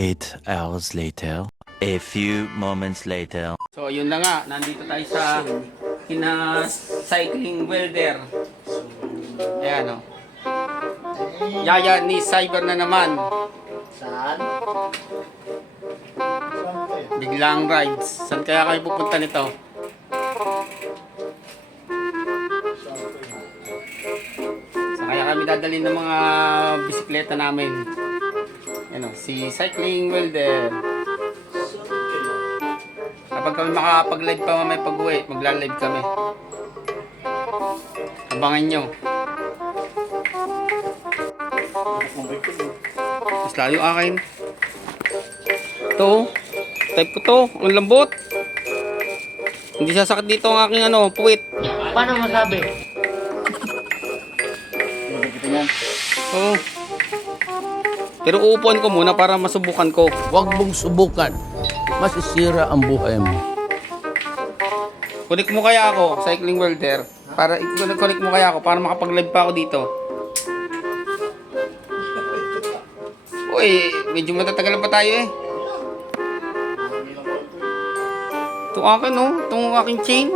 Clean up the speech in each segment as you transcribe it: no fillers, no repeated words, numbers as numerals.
8 hours later. A few moments later. So yun na nga, nandito tayo sa cycling welder. Ayan o. Yaya ni Cyber na naman. Saan? Biglang rides. Saan kaya kayo pupunta nito? Saan kaya kami dadalhin ng mga bisikleta namin? Ayan o, si Cycling Welder. Kapag kami makakapag-live pa mamaya pag-uwi, magla-live kami. Abangan nyo. Mas lalo akin. Ito. Type ko to. Ang lambot. Hindi sasakit dito ang aking puwit. Paano masabi? Oo. Pero uupuan ko muna para masubukan ko. Huwag mong subukan. Masisira ang buhay mo. Connect mo kaya ako, Cycling Welder. Connect mo kaya ako para makapag-live pa ako dito. Uy, medyo matatagalan pa tayo eh. Itong akin itong aking chain.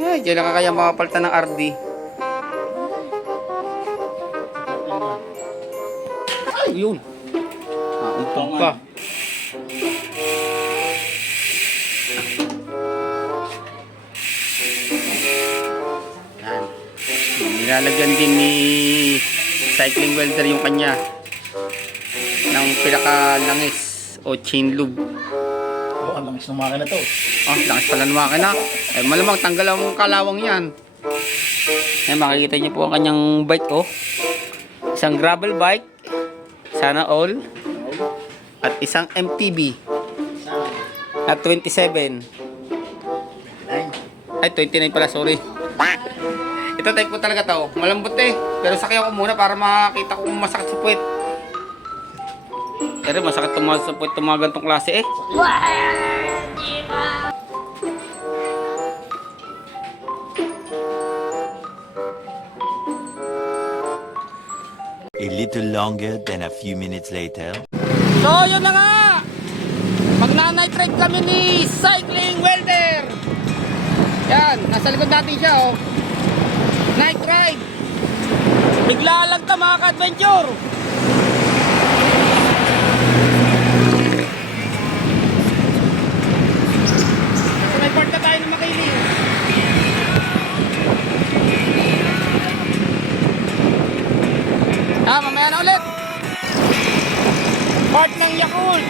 Yeah, dyan na kaya makapalitan ng RD. Ay, yun. Naumpong pa. Yan. Nilalagyan din ni Cycling Welder yung kanya ng pinakalangis o chain lube. Oh, ang langis ng makina to. Oh, langis pala ng makina. Eh, malamang tanggal ang kalawang yan. Eh, makikita niyo po ang kanyang bike Isang gravel bike. Sana all. At isang MTB. At 27. Ay, 29 pala, sorry. Ito type ko talaga to. Malambot eh. Pero sakyan ko muna para makita ko kung masakit sa puwet. Pero masakit sa puwet itong mga ganitong klase eh. A little longer than a few minutes later. So, yun na nga! Magna-night ride kami ni Cycling Welder! Yan, nasa likod natin siya Night ride! Bigla lang ta mga ka-adventure! So, may part na tayo ng Makili. Mamaya na ulit! Part ng Yakult!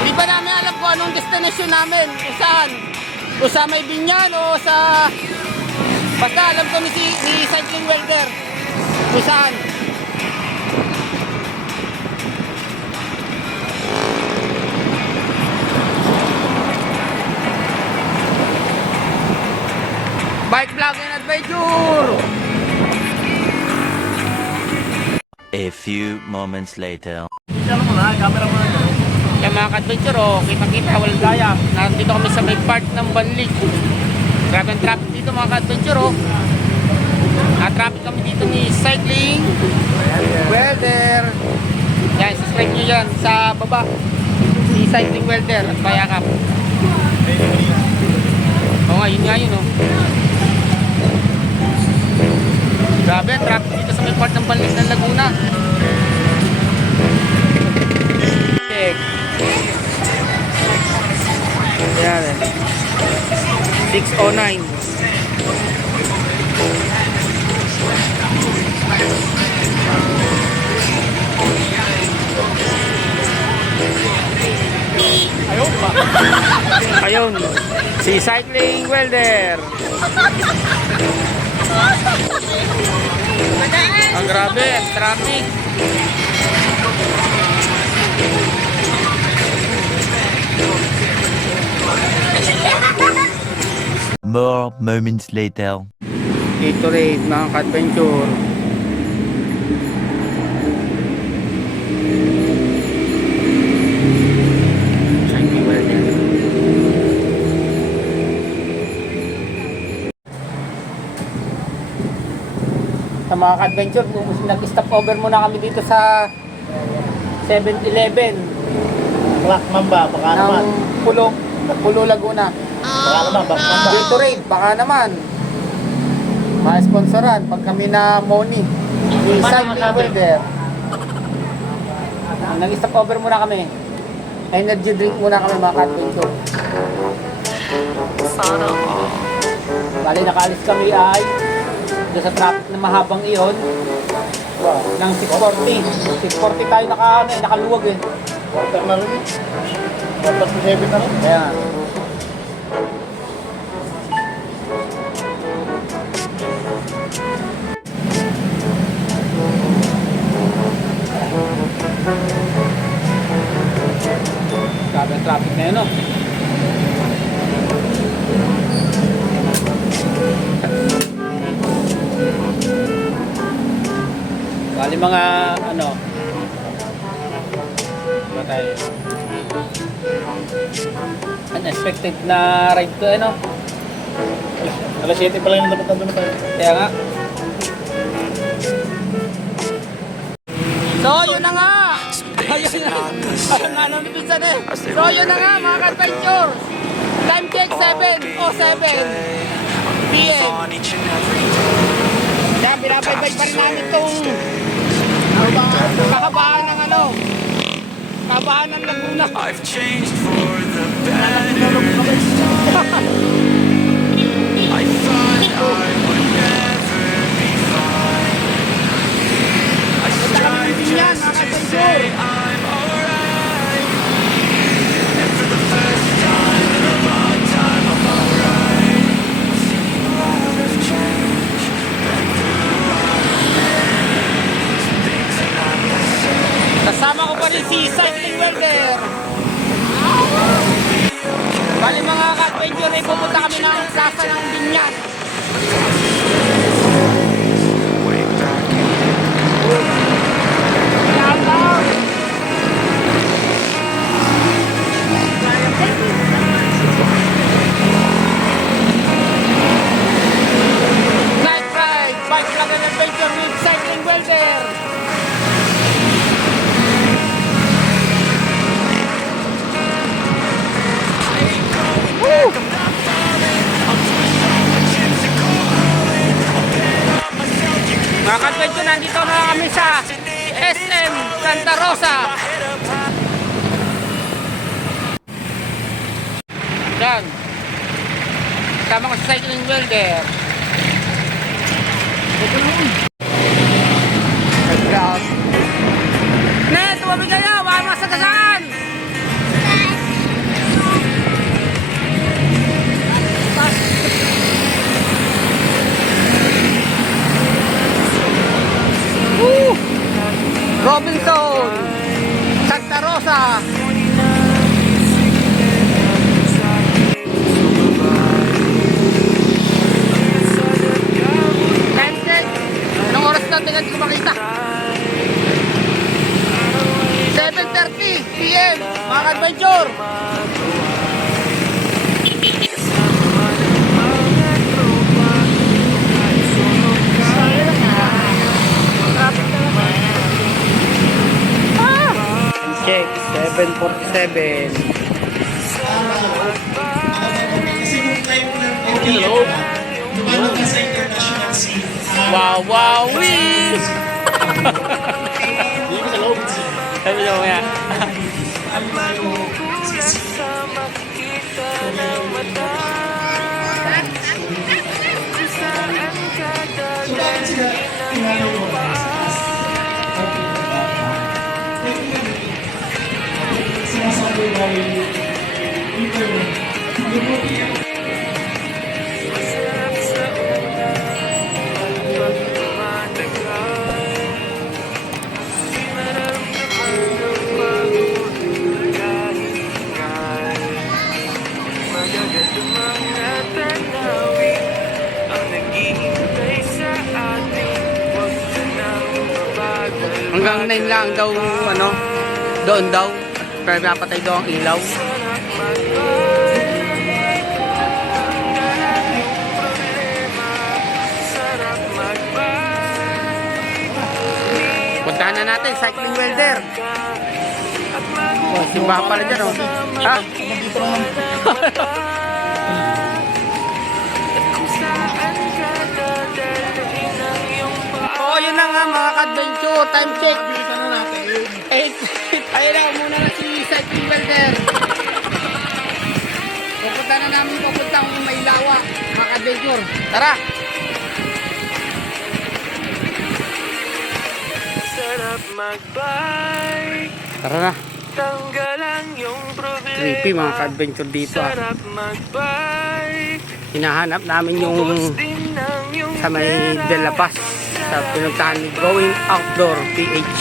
Hindi pa namin alam kung anong destination namin, kung saan. Kung sa may Binyan o sa... Basta alam ko ni Cycling Welder kung saan. Bike vlog and adventure! A few moments later. Ano mo na, camera mo na. Yung mga ka-adventure kita-kita, walang gaya. Nandito kami sa may part ng Banlig. Grabe ang traffic dito mga ka-adventure traffic kami dito ni Cycling Welder. Yan, subscribe nyo yan sa baba. Si Cycling Welder at Payakap. Oo nga, yun nga yun Grabe ang traffic dito sa may part ng Banlig ng Laguna. Check. Yan 609. Ayun, si Cycling Welder. Ang grabe, traffic. More moments later. Gatorade, mga ka-adventure. Sa mga ka-adventure, nag-stop over muna kami dito sa 7-Eleven Black Mamba, baka naman. ng Pulo Laguna. Baka naman, Black Mamba. Gatorade, baka naman. Ma-sponsoran pag kami na Moni. Ni Paano Cycling masabi? Welder. Nag-stop over muna kami. Energy drink muna kami mga ka-adventure. Bali, nakaalis kami ay doon sa traffic na mahabang iyon ng 640. 640 tayo nakaluwag eh. Quarter na rin. Quarter to 7 na rin. Kaya nga. Grabe ang traffic na yun, no? Bali mga ano ba tayo? Unexpected na ride to, ano? Alas 7 pa lang yung dapat nandun na tayo. Kaya nga. So, yun na nga! Ayun na! Ayun na, nanonood eh. So, yun na nga, mga ka-adventure! Time check 7:07 PM. Kaya binabaybay pa rin namin itong kahabaan ng ano, kahabaan ng Laguna. I've changed for the better. I thought I would never be fine. I strive just to say I'm alright. And for the first time in a long time, I'm alright. Seen a lot of change, been through all of this. Things are not the same. Kasama ko pa rin si Cycling Welder. Bali mga ka-adventure ay pupunta kami ng plaza ng Binyan. Way back Night ride, bike vlog and adventure with Cycling Welder. Mga ka-adventure, nandito na kami sa SM Santa Rosa. Yan. Tama ko sa Cycling Welder. Ne, tumabig kayo, baka masagasaan. Robinson, Santa Rosa. Time check. Anong oras na? Tingnan ko makita. 7:30 PM, mga ka-adventure. Check, 7:47. Wow, wow, wee! Sabi mo nga. Hanggang 9 lang daw, ano, doon daw. Pero napatay daw ang ilaw. Puntahan na natin, cycling welder. Oh, simbahan pala dyan, oh. Ha? Nandito lang lang. Oh, yun na nga mga ka-adventure. Time check. Bilisan na natin. 8. Ayun na, muna na si cycling welder. Pupunta na namin papuntang Maylawa, mga ka-adventure. Tara! Sarap magbike, Tara na. tanggalan yung problema. Creepy mga ka-adventure dito, ah. Sarap magbike, Hinahanap namin yung ubos din ng yung sa may pera. De La Paz sa pinuntahan ni Going Outdoor PH.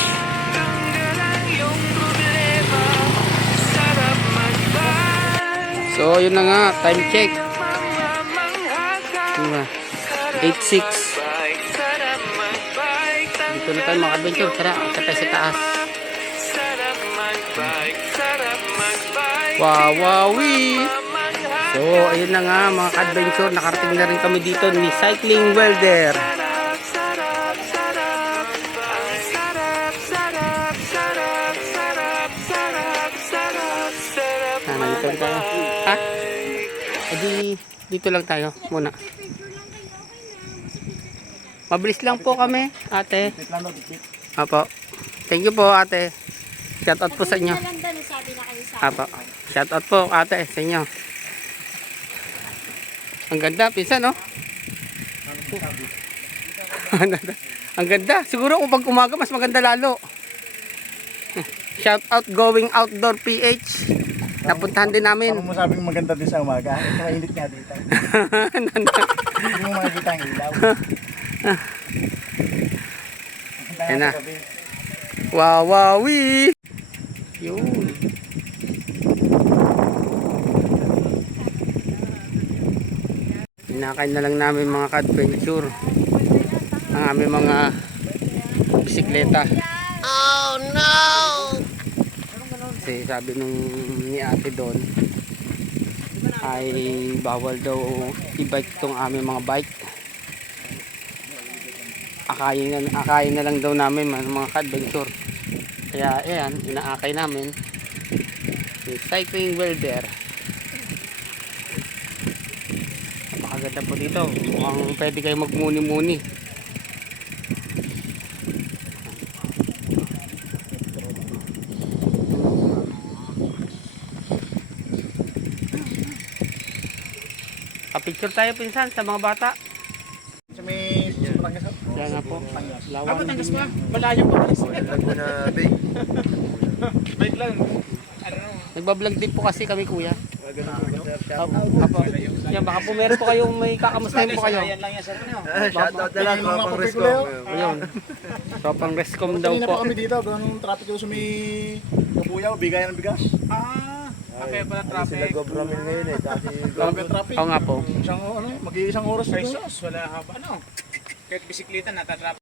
Tanggalan yung problema. Sarap magbike, So yun na nga, time check. mamamangha ka. Yun na, 8:06. Bike, sarap magbike, Dito na tayo mga ka-adventure. Tara, sa tayo sa taas. sarap magbike, sarap magbike. Wawawi! Mamamangha So ayun na nga mga ka-adventure, nakarating na rin kami dito ni Cycling Welder. sarap, sarap, sarap, sarap, sarap, sarap, sarap, sarap, sarap, sarap, Nandito lang tayo. Ha? Edi, dito lang tayo muna. Mabilis lang po kami, ate. Wait lang daw, dikit. Apo. Thank you po, ate. Shout out po sa inyo. Sabi na kayo sa Apo. Shout out po, ate, sa inyo. Ang ganda, pinsan, no? Ang ganda. Siguro kung pag umaga, mas maganda lalo. Shout out Going Outdoor PH. Napuntahan din namin. Parang masabing maganda din sa umaga. Ito mainit nga dito. Hindi mo makikita ang ilaw. Yan na. Wawawi! Yun. Pinakain na lang namin mga ka-adventure ang aming mga bisikleta. Oh no! Kasi sabi nung ni ate doon ay bawal daw i-bike tong aming mga bike. Akayin na lang daw namin mga ka-adventure. Kaya ayan, inaakay namin yung cycling welder. Napakaganda po dito. Mukhang pwede kayo magmuni-muni. Kapicture tayo pinsan sa mga bata. Sa may Batangas. Kaya nga po. Lawang. Batangas pa? Malayo pa. Laguna Bay. Wait lang. Nagbablog din po kasi kami kuya. Apo. Yan, baka po meron po kayong may kakamustahin po kayo. Shoutout na lang, Yung mga Tropang papel ko Rescom. lang. Ayun. Tropang Rescom daw Kanina po. pa kami dito. Ganun traffic ko sa may Kabuyaw. Bigayan ng bigas. Kaya pala traffic. Sila Gobramil ngayon eh. Kasi Grabe ang traffic. Oo nga po. Isang, mag-iisang oras siguro. Wala haba, ano? Kahit bisikleta, natatrap.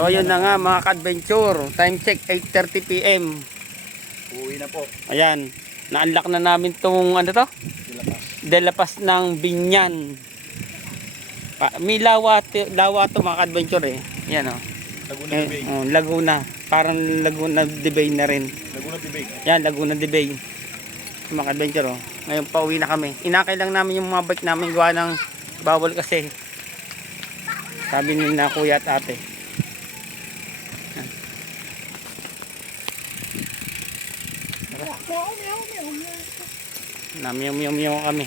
So ayun na nga mga ka-adventure. Time check 8:30 PM. Uwi na po. Ayan. Na-unlock na namin tong ano to? Delapas ng Binyan. May lawa to mga ka-adventure eh. Yan oh. Laguna de Bay. Laguna. Parang Laguna de Bay na rin. Laguna de Bay. Yan, Laguna de Bay. Mga ka-adventure oh. Ngayon pauwi na kami. Inakay lang namin yung mga bike namin gawa ng bawal kasi. Sabi ni na kuya at ate. Namiyom kami.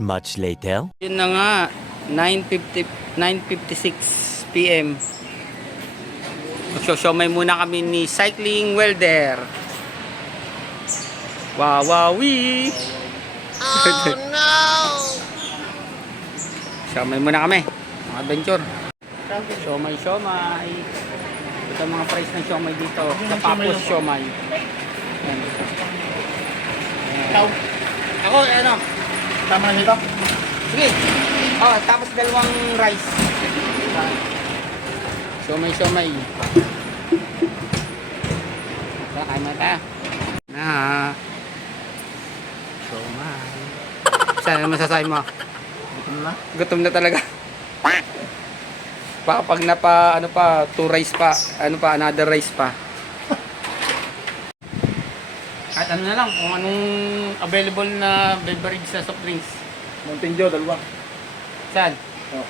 Much later. Yun na nga, 9:56 PM. Magsosyomay muna kami ni Cycling Welder. Wawawi! Oh no! Syomay muna kami, mga adventure. Syomay. Ito mga price ng syomay dito. Kapapos syomay. Ako, ano? Tama na nito? Sige. Oh, tapos dalawang rice. Siomay. Kain mo tayo. Siomay. Saan masasabi mo? Gutom na? Gutom na talaga. Pag two rice pa, another rice pa. Kahit ano na lang, kung anong available na beverage sa soft drinks. Mountain Dew, dalawa. Saan? Oh.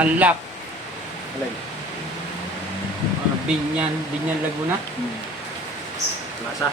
Unlock. Alay. Binyan Laguna. Plaza.